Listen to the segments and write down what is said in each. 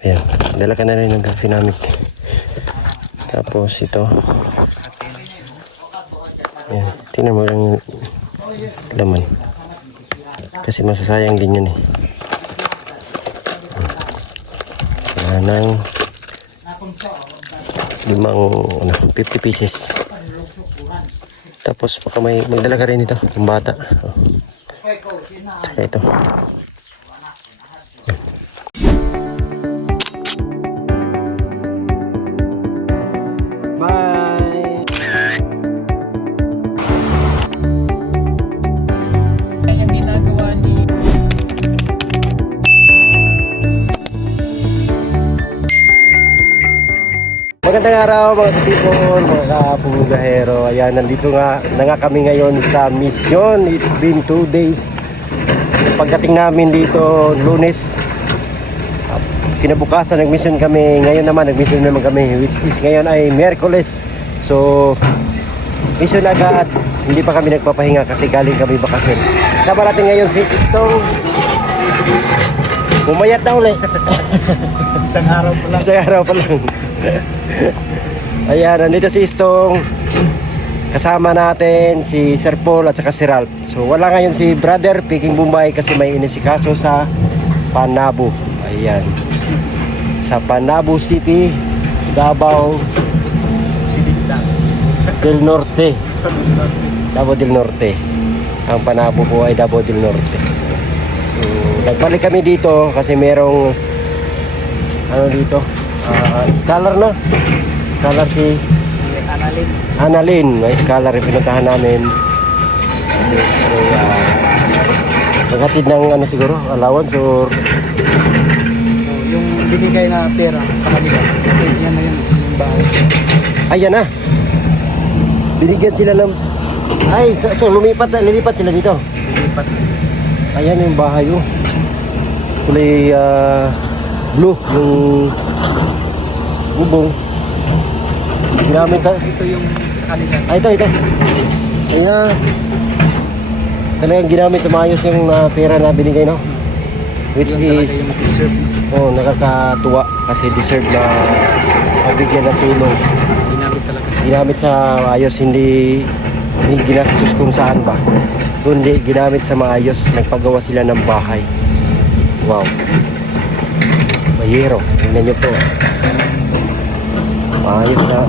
Ayan, dala ka na rin ng coffee namin. Tapos ito. Ayan, tingnan mo lang yung laman. Kasi masasayang din yun eh. Kaya ng 50 pieces. Tapos baka may magdala ka rin ito, yung bata. Oh. Tsaka ito. Bye! Yung ginagawa ni Magandang araw mga katipon, mga kapugahero. Ayan, nandito na nga kami ngayon sa mission. It's been 2 days. Pagdating namin dito, Lunes. Kinabukasan nag-mission kami. Ngayon naman nag-mission naman kami, which is ngayon ay Miyerkules. So, mission agad. Hindi pa kami nagpapahinga kasi galing kami bakasyon. Sama natin ngayon si Istong. Pumayat na uli. isang araw pa lang. Isang araw pa lang. Ayan, nandito si Istong. Kasama natin si Sir Paul at saka si Ralph. So wala ngayon si Brother Peking Bombay kasi may inisikaso sa Panabo. Ayan, sa Panabo City, Davao del Norte. Davao del Norte. Ang Panabo po ay Davao del Norte. So nagbalik kami dito kasi merong ano dito, scholar na. Scholar si Annalyn. May scholar yung pinuntahan namin. Maghatid ng ano siguro, allowance or Yung binigay na pera sa kanila. Yan na yun, yung bahay. ayan na. Binigyan sila ng so lilipat sila dito. Lilipat. Ayan yung bahay oh. Kulay blue yung bubong. Ginamit na. Ito yung sa kanila. Ito. Ayan. Talagang ginamit sa maayos yung pera na binigay, no? Which is nakakatuwa kasi deserve na mabigyan ng tulong. Ginamit talaga. Ginamit sa maayos, hindi ginastos kung saan ba. Kundi ginamit sa maayos, nagpagawa sila ng bahay. Wow. Bayero, tingnan nyo po. Maayos na.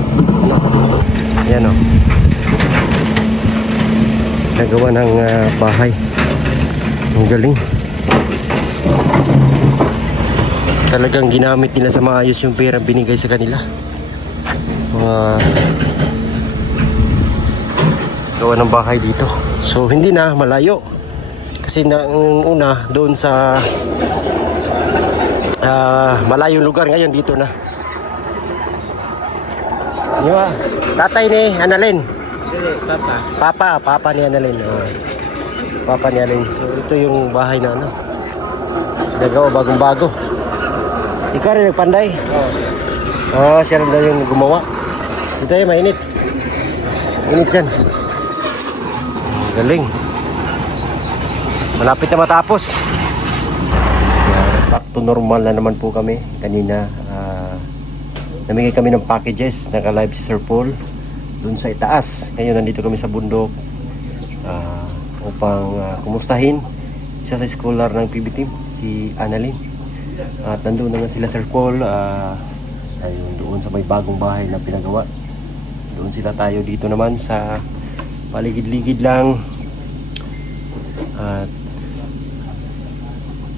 Ayan o. Nagawa ng bahay. Ang galing. Talagang ginamit nila sa maayos yung pera binigay sa kanila. Mga gawa ng bahay dito. So hindi na malayo. Kasi una doon sa malayong lugar, ngayon dito na. Di ba? Tatay ni Annalyn. Papa ni Annalyn. Papa ni Annalyn. So ito yung bahay na ano. Nagawa bagong-bago. Ikaw rin nagpanday? Oo. Siya rin daw yung gumawa. Ito yung mainit. Init dyan. Galing. Malapit na matapos. Back to normal na naman po kami. Kanina namigay kami ng packages. Naka-live si Sir Paul dun sa itaas. Ngayon nandito kami sa bundok upang kumustahin isa sa scholar ng PB team, si Annalyn. At nandun na nga sila Sir Paul ayun, doon sa may bagong bahay na pinagawa. Doon sila, tayo dito naman sa paligid-ligid lang at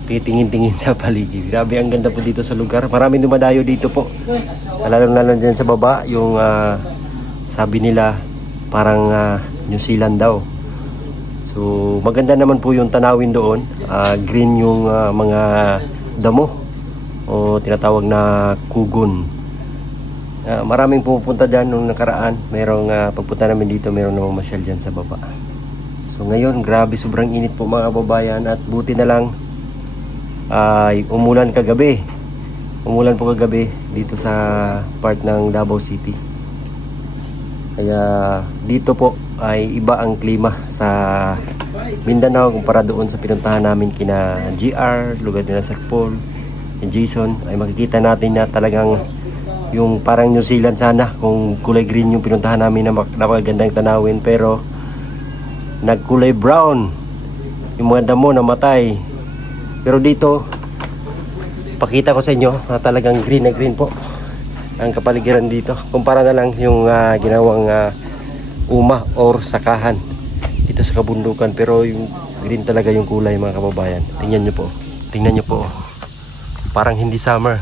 titingin-tingin sa paligid. Grabe, ang ganda po dito sa lugar. Maraming dumadayo dito po, lalo dyan sa baba. Yung sabi nila parang New Zealand daw. So maganda naman po yung tanawin doon. Green yung mga damo o tinatawag na kugon. Maraming pumupunta dyan nung nakaraan. Merong pagpunta namin dito, merong namang masyal dyan sa baba. So ngayon, grabe, sobrang init po mga kababayan. At buti na lang ay umulan kagabi. Umulan po kagabi dito sa part ng Davao City. Kaya dito po ay iba ang klima sa Mindanao kumpara doon sa pinuntahan namin kina GR, lugar din na Sir Paul. ni Jason, ay makikita natin na talagang yung parang New Zealand sana kung kulay green yung pinuntahan namin na napakagandang tanawin, pero nagkulay brown yung mga damo, namatay. Pero dito pakita ko sa inyo na talagang green na green po ang kapaligiran dito, kumpara na lang yung ginawang uma or sakahan dito sa kabundukan. Pero yung green talaga yung kulay, mga kababayan. Tingnan nyo po, parang hindi summer.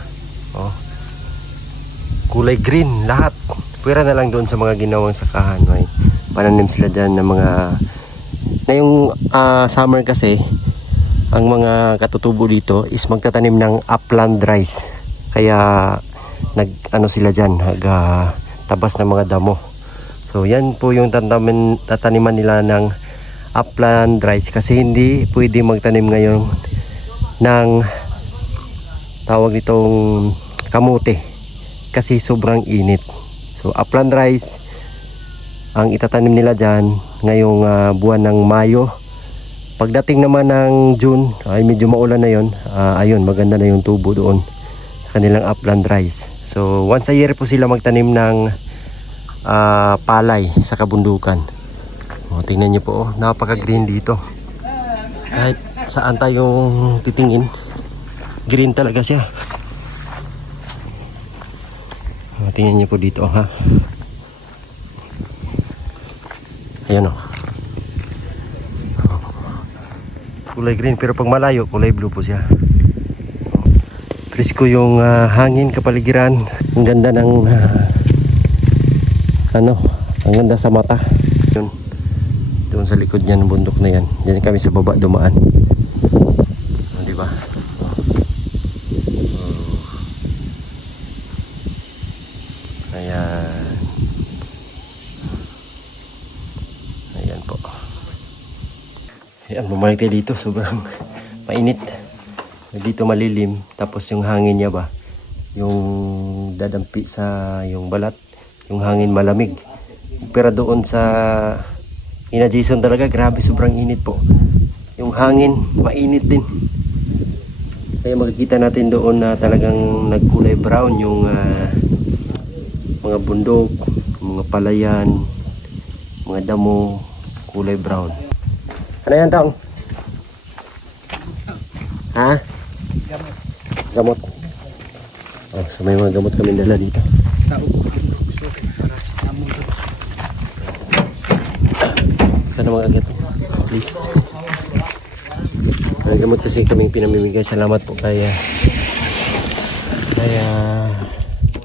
Kulay green lahat. Pwera na lang doon sa mga ginawang sakahan. May pananim sila dyan ng mga ngayong summer kasi ang mga katutubo dito is magtatanim ng upland rice. Kaya sila dyan, tabas ng mga damo. So yan po yung tataniman nila ng upland rice, kasi hindi pwede magtanim ngayon ng tawag nitong kamote kasi sobrang init. So upland rice ang itatanim nila dyan ngayong buwan ng Mayo. Pagdating naman ng June ay medyo maulan na yon. Ayun, maganda na yung tubo doon sa kanilang upland rice. So once a year po sila magtanim ng palay sa kabundukan. Tingnan nyo po, napaka green dito. Kahit saan tayong titingin, green talaga siya. Tingnan nyo po dito, ha. Ayan o. Kulay green, pero pag malayo kulay blue po siya. Presko yung hangin kapaligiran. Ang ganda ng ang ganda sa mata. Yun, doon sa likod niyan, bundok na yan. Diyan kami sa baba dumaan. Di ba? Ayan. Ayan po. Ayan, bumalik tayo dito. Sobrang mainit. Dito malilim. Tapos yung hangin niya ba, yung dadampi sa yung balat, yung hangin malamig. Pero doon sa ina Jason talaga, grabe, sobrang init po. Yung hangin, mainit din. Kaya makikita natin doon na talagang nagkulay brown yung mga bundok, mga palayan, mga damo, kulay brown. Ano yan, Tong? Ha? Gamot. Oh, so may mga gamot kami dala dito. Sa upo. Para sa among Sana mga agad, please. May gamot kasi kaming pinamimigay. Salamat po kay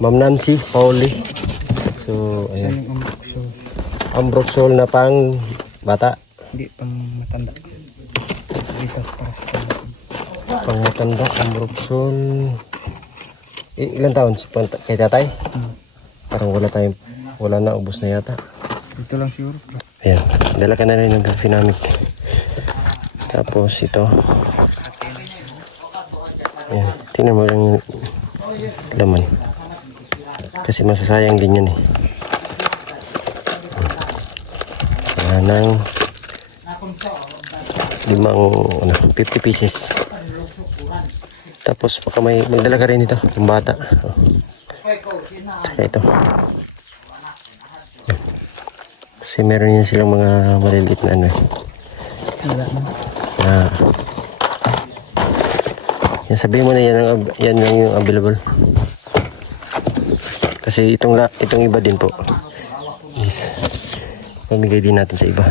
Ma'am Nancy Pauli. So ayan, Ambroxol na pang bata, hindi pang matanda. Dito para sa tanda. pang matanda. Ambroxol. Ilan taon kay tatay? Parang wala na, ubos na yata. Dito lang siguro. Ayan, dala ka na rin ng Gafinamic. Tapos ito. Ayan, tingnan mo lang yung laman. Kasi masasayang din yan eh. Ayan, ng 50 pieces. Tapos baka may magdala ka rin ito, yung bata. Saka ito. Kasi meron yan silang mga maliliit na yan, sabihin mo na yan lang yung available. Kasi itong iba din po is pamigay din natin sa iba.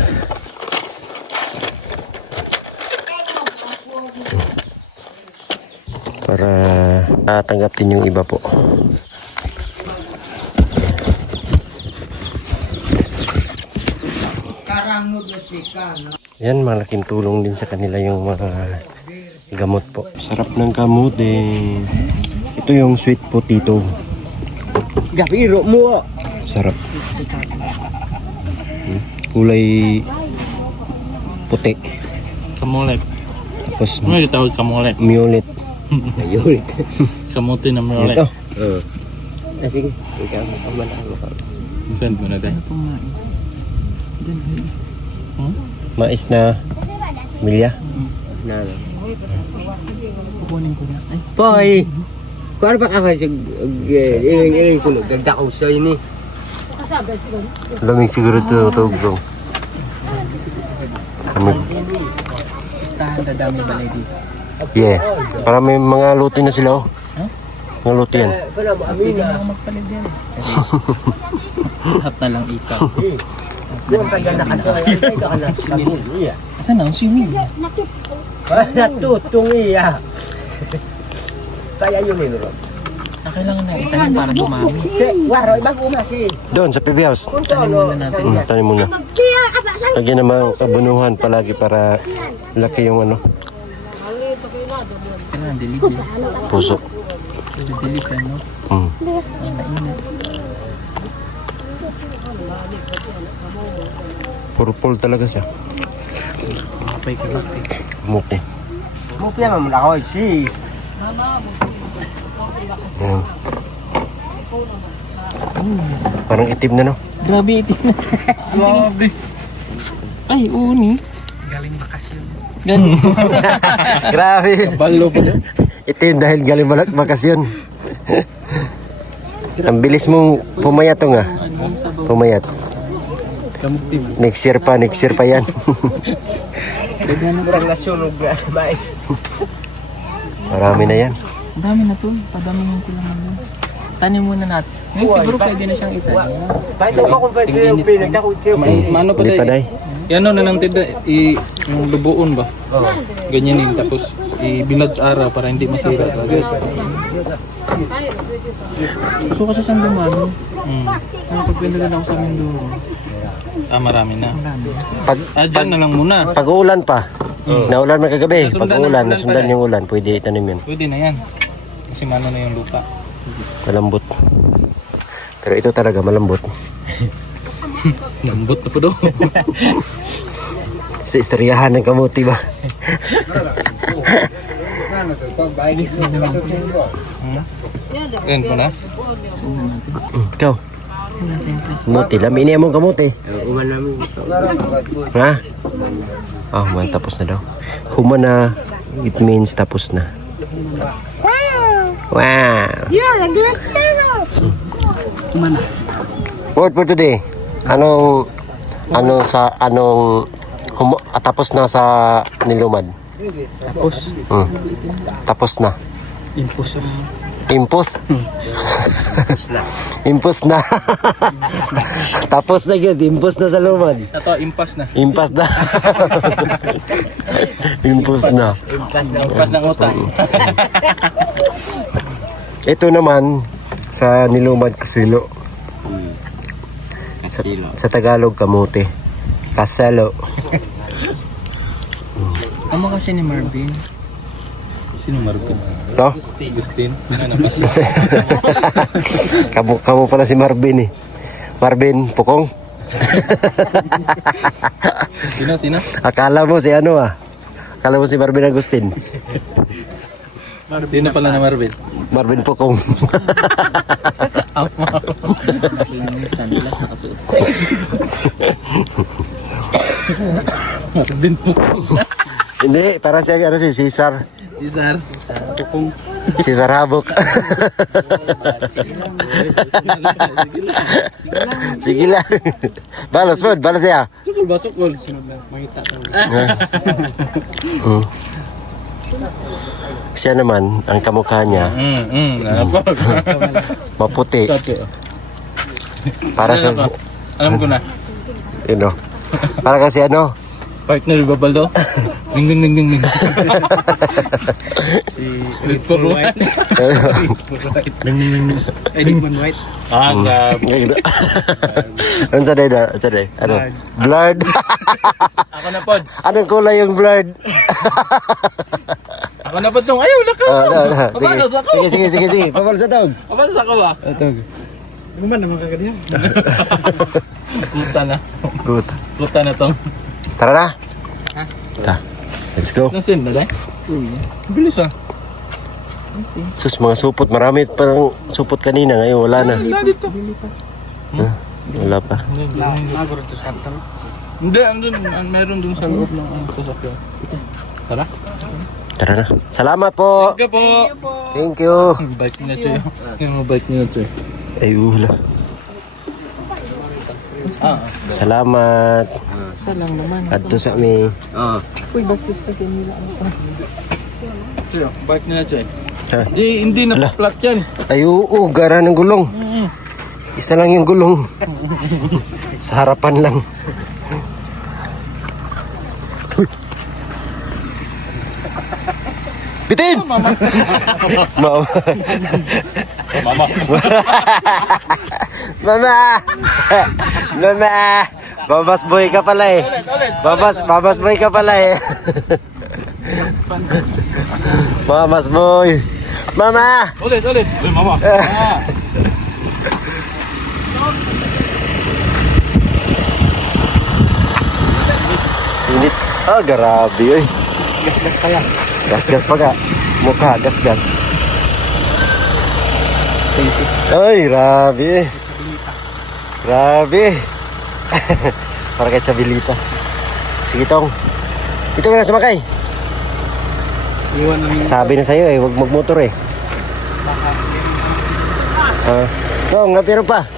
Para tatanggap din yung iba po. Yan, malaking tulong din sa kanila yung mga gamot po. Sarap ng gamot eh. Ito yung sweet potato. Gapiro mo. Sarap. Kulay puti. Kamulit. Tapos Ano yung tawag kamulit? violet. Ayulit. Kamuti na mulit. Ito. Sige. Ikaw mo ka. Send mo na tayo. Mais na milya. Na. Kukunin ko na. Ay, Boy, kung ano ba ka kasi iling ko nagdagda ko sa ini. Lamig siguro ito tugtog. Lamig. listahan dadami balay dito. Yeah. Para may mga luto na sila oh. Mga luto yan. Pwede na ako magpalig yan. Lahat na lang ikaw. Diyan pa yan nakasoy. Ay ka na swimming. Asan na ang swimming? Natutong iya. Kaya yun eh, Ron. Kailangan na itanim para dumami. Waro, ibang umasi. Doon sa PB House. Kung solo, Tanim muna. Lagyan naman abunuhan palagi para laki yung ano, Kailangan dilig. puso. Dilig ka, no? Mm. Mainit. Purple talaga siya. Kapay ka lang. Muti. mupia mo mula ko, si. Ayan. Parang itim na no? Grabe itin na. Grabe. Ay, uni. Galing bakasyon. Galing. Grabe. Balo po. Itim dahil galing bakasyon. Ang bilis mong pumayat to nga. Ano sa bawah? Pumayat. Kamuktim. Next year pa yan. Murang nasunog na, mais. Marami na yan. Ang dami na to. Padamingin ko lang naman. Tanim muna natin. Ngayon siguro pwede na siyang itanim. Kahit ako kung pwede yung pinagdakot siya. Mano pa Hindi pa tayo? day. Yan na lang tida, yung lubuon ba? Ganyan yun, tapos ibilad sa araw para hindi masira. Gusto kasi siyang dumami. Mm. Pag pinagdan ako sa Mindoro. Marami na. Marami. Dyan na lang muna. Pag uulan pa. Naulan man kagabi. Nasundan Pag uulan, ng ulan nasundan pala. yung ulan. Pwede itanim yun. Pwede na yan. Kasi mano na yung lupa. Malambot. Pero ito talaga malambot. Lambot na po daw. Sa istoryahan ng kamuti ba? Yan po na. Ikaw. Kamuti. Lamini mong kamuti. Uman namin. Ha? Ah, man, tapos na daw. Humana, it means tapos na. Wow! Kumana. Word for today. Anong tapos na sa nilumad? Tapos, Tapos na. impos rin. Impos? Impos na. Tapos na yun. Impos na sa lumad. Ito, impas na. Impas na. Impos na. Impas ng utang. Ito naman sa nilumad kasilo. Sa Tagalog kamote. Kasalo. Amo kasi ni Marvin. Sino Marvin? No? Agustin. Ano pa? Kamu pala si Marvin eh. Marvin Pukong. Sino? Akala mo si ano ah. Akala mo si Marvin Agustin. Sino pala na Marvin? Marvin Pukong. Sandals nakasuot. Marvin po. Hindi, parang si ano si Cesar. Cesar. Pupong. Cesar Habok. Sige lang. Balas mo, balas siya. Sukul ba? Sukul. Sunod lang. Makita ka. Siya naman, ang kamukha niya, maputi. Para sa, Alam ko na. you know, para kasi ano, Partner Babaldo. Ning ning ning ning ning. Si Red White. Ning ning ning ning. Eding Von White. Grabe. ano sa day na? Sa day? Ano? Blurred. Ako na pod. Anong kulay yung blurred? Ako na pod tong. Ayaw na ka. Pabalos ako. Sige. Pabalos sa tawag. Pabalos ako ba? Tawag. Guman naman kagadiyan. Kuta na. Good. Kuta na tong. Tara na. Ha? Let's go. Nasaan na dai? Bilis ah. Sus, mga supot. Marami parang supot kanina. Ngayon wala na. Wala dito. Wala pa. Naguro to sa kanto. Hindi, andun. Meron dun sa loob ng sasakyan. Tara. Tara na. Salamat po. Thank you po. Thank you. Bike niya, Choy. Yung bike niya, Choy. Ay, wala. Salamat. Salang naman. Adto sa mi. Uy, bastos na kayo nila. Choy, bike niya, Choy. Ha? Hindi na flat yan. Ay, oo, gara ng gulong. Isa lang yung gulong. Sa harapan lang. Uy. Bitin! Mama. Mama. Mama. Babas boy ka pala eh. Babas boy ka pala eh. Mamas boy. Mama. Ulit. Uy, mama. Init. Ah, grabe oy. Gas-gas pa yan. Gas-gas pa ka. Mukha, gas-gas. Ay, grabe. Grabe. Para kay Chabilita. Sige, Tong. Ito ka na sumakay. Iwan na yung Sabi na sa'yo eh, huwag magmotor eh. Tong, napiro pa.